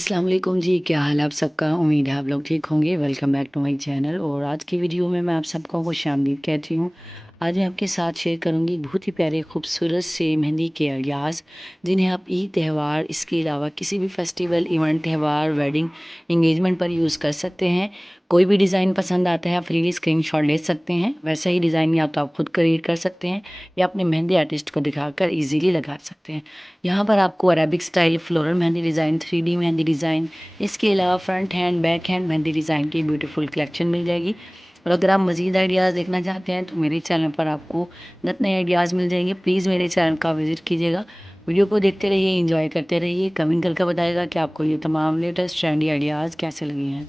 अस्सलाम वालेकुम जी, क्या हाल है आप सबका? उम्मीद है आप लोग ठीक होंगे। Welcome back to my channel और आज की वीडियो में मैं आप सबको खुशामदीद कहती हूँ। आज मैं आपके साथ शेयर करूँगी बहुत ही प्यारे खूबसूरत से मेहंदी के आइडियाज़, जिन्हें आप ईद त्यौहार, इसके अलावा किसी भी फेस्टिवल, इवेंट, त्यौहार, वेडिंग, एंगेजमेंट पर यूज़ कर सकते हैं। कोई भी डिज़ाइन पसंद आता है आप फ्रीली स्क्रीनशॉट ले सकते हैं। वैसा ही डिज़ाइन या तो आप खुद क्रिएट कर सकते हैं या अपने मेहंदी आर्टिस्ट को दिखाकर ईज़िली लगा सकते हैं। यहाँ पर आपको Arabic style floral mehndi design, 3D mehndi डिज़ाइन, इसके अलावा front hand, back hand mehndi डिज़ाइन की ब्यूटीफुल कलेक्शन मिल जाएगी। और अगर आप मज़ीद आइडियाज़ देखना चाहते हैं तो मेरे चैनल पर आपको नए नए आइडियाज़ मिल जाएंगे। प्लीज़ मेरे चैनल का विज़िट कीजिएगा। वीडियो को देखते रहिए, एंजॉय करते रहिए। कमेंट करके बताइएगा कि आपको ये तमाम लेटेस्ट ट्रेंडी आइडियाज़ कैसे लगे हैं।